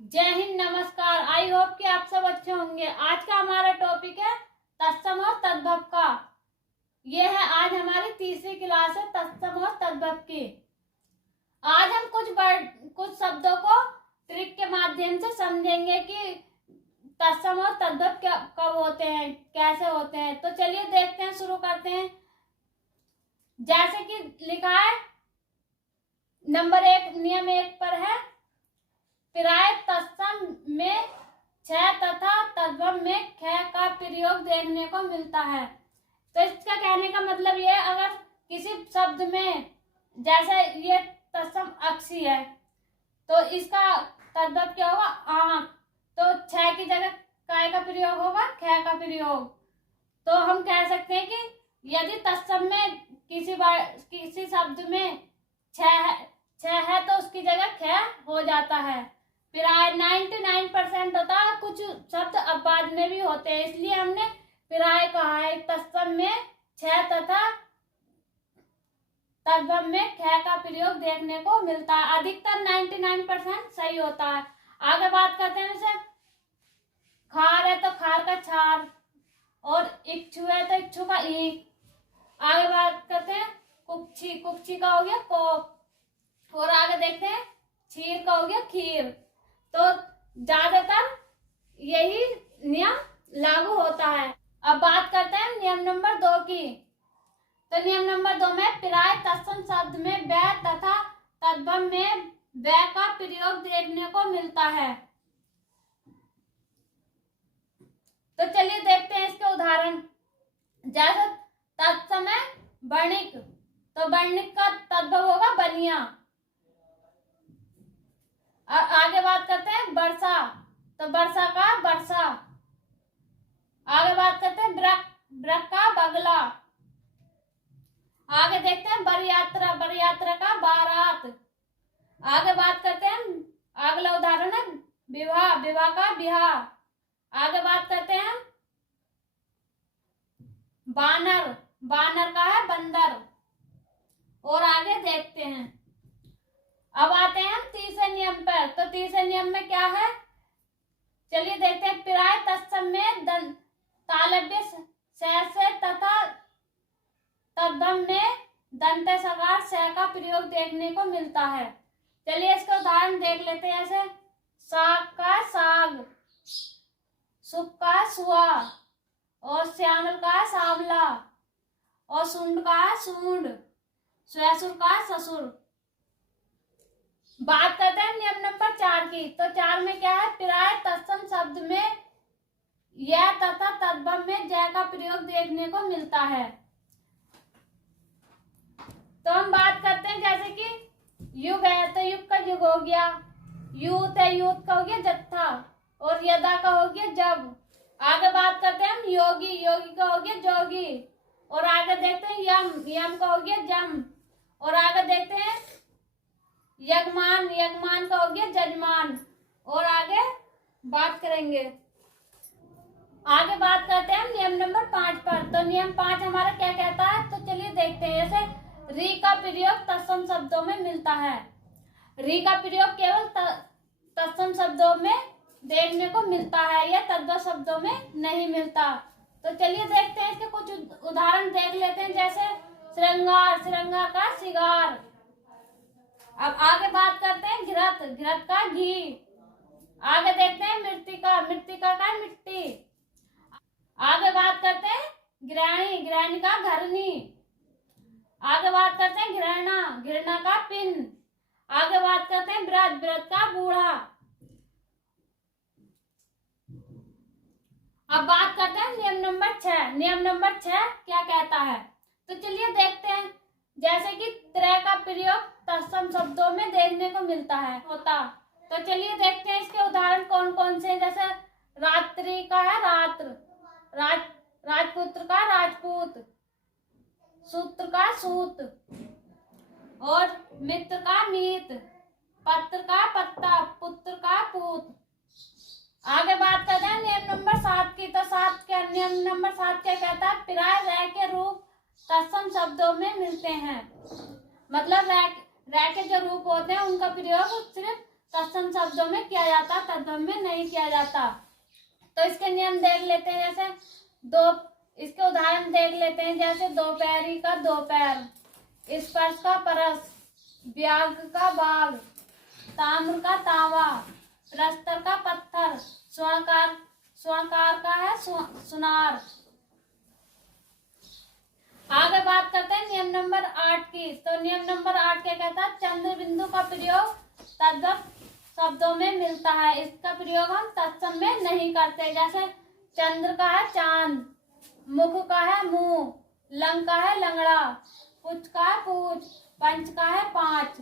जय हिंद, नमस्कार। I hope कि आप सब अच्छे होंगे। आज का हमारा टॉपिक है तत्सम और तद्भव का। ये है आज हमारी तीसरी क्लास है तत्सम और तद्भव की। आज हम कुछ शब्दों को ट्रिक के माध्यम से समझेंगे कि तत्सम और तद्भव कब होते हैं, कैसे होते हैं। तो चलिए देखते हैं, शुरू करते हैं। जैसे कि लिखा है नंबर 1, नियम 1 पर है, प्राय तत्सम में छ तथा तद्भव में ख का प्रयोग देखने को मिलता है। तो इसका कहने का मतलब ये है, अगर किसी शब्द में जैसे ये तत्सम अक्षी है तो इसका तद्भव क्या होगा, आंख। तो छ की जगह काय का प्रयोग होगा, ख का प्रयोग। तो हम कह सकते हैं कि यदि तत्सम में किसी शब्द में छ है तो उसकी जगह ख हो जाता है। प्राय 99% होता है, कुछ शब्द अपवाद में भी होते हैं, इसलिए हमने प्राय कहा है। तत्सम में छ तथा तद्भव में ख का प्रयोग देखने को मिलता है। अधिकतर 99% सही होता है। आगे बात करते हैं, जैसे खार है तो खार का छार, और इच्छु है तो इच्छु का ईख। आगे बात करते हैं कुक्षी, कुक्षी का हो गया कोप, और आगे देखते हैं क्षीर का हो गया खीर। तो ज्यादातर यही नियम लागू होता है। अब बात करते हैं नियम नंबर 2 की। तो नियम नंबर 2 में प्राय तत्सम शब्द में व तथा तद्भव में व का प्रयोग देखने को मिलता है। तो चलिए देखते हैं इसके उदाहरण। जैसे तत्सम है वर्णिक, तो वर्णिक का तद्भव होगा बनिया। और आगे बात करते हैं वर्षा, तो वर्षा का वर्षा। आगे बात करते हैं वृक, वृक का बगला। आगे देखते हैं बरयात्रा, बरयात्रा का बारात। आगे बात करते हैं, अगला उदाहरण है विवाह, विवाह का बिहार। आगे बात करते हैं बानर, बानर का है बंदर। और आगे देखते हैं, अब आते हैं हम तीसरे नियम पर। तो तीसरे नियम में क्या है, चलिए देखते हैं। प्राय तत्सम में तालव्य से तथा तद्भव में दंत सकार से का प्रयोग देखने को मिलता है। चलिए इसका उदाहरण देख लेते हैं। ऐसे साग का साग, सुख का सुआ, और श्यामल का सावला, और सुंड का सूंड, ससुर का ससुर। बात करते हैं नियम नंबर 4 की। तो 4 में क्या है, प्राय तत्सम शब्द में यह तथा तद्भव में जय का प्रयोग देखने को मिलता है। तो हम बात करते हैं, जैसे कि युग है तो युग का युग हो गया, यूथ है यूथ का हो गया जत्था, और यदा का हो गया जब। आगे बात करते हैं हम योगी, योगी का हो गया जोगी, और आगे देखते हैं यम, यम का हो गया जम, और आगे देखते हैं यजमान, यजमान का हो गया जजमान, और आगे बात करेंगे। आगे बात करते हैं नियम नंबर 5 पर। तो नियम 5 हमारा क्या कहता है, तो चलिए देखते हैं। जैसे री का प्रयोग तत्सम शब्दों में मिलता है। री का प्रयोग केवल तत्सम शब्दों में देखने को मिलता है, या तद्भव शब्दों में नहीं मिलता। तो चलिए देखते हैं, इसके कुछ उदाहरण देख लेते हैं। जैसे श्रृंगार, श्रृंगार का श्रृंगार। अब आगे बात करते हैं घृत, घृत का घी। आगे देखते हैं मृत्तिका, मृत्तिका का मिट्टी। आगे बात करते हैं ग्रहणी, ग्रहणी का घरनी। आगे बात करते हैं घृणा, घृणा का पिन। आगे बात करते हैं व्रत, व्रत का बूढ़ा। अब बात करते हैं नियम नंबर 6। नियम नंबर 6 क्या कहता है, तो चलिए देखते हैं। जैसे कि त्रय का प्रयोग तत्सम शब्दों में देखने को मिलता है होता। तो चलिए देखते हैं इसके उदाहरण कौन कौन से। जैसे रात्रि का है रात्र, राजपुत्र का राजपूत, सूत्र का सूत, और मित्र का मीत, पत्र का पत्ता, पुत्र का पूत। आगे बात करते हैं नियम नंबर 7 की। तो नियम नंबर 7 क्या कहता है, प्राय रह के रूप तत्सम शब्दों में मिलते हैं। मतलब रह के जो रूप होते हैं उनका प्रयोग सिर्फ तत्सम शब्दों में किया जाता, तद्भव में नहीं किया जाता। तो इसके नियम देख लेते हैं। जैसे इसके उदाहरण देख लेते हैं। जैसे दोपहरी का दोपहर, स्पर्श का परस, व्याघ का बाघ, ताम्र का तांबा, प्रस्तर का पत्थर, स्वर्णकार का है सुनार। आगे बात करते हैं नियम नंबर 8 की। तो नियम नंबर 8 क्या कहता है? चंद्र बिंदु का प्रयोग तद्भव शब्दों में मिलता है, इसका प्रयोग हम तत्सम में नहीं करते। जैसे चंद्र का है चांद, मुख का है मुंह, लंग का है लंगड़ा, पुच्छ का है पूछ, पंच का है पांच,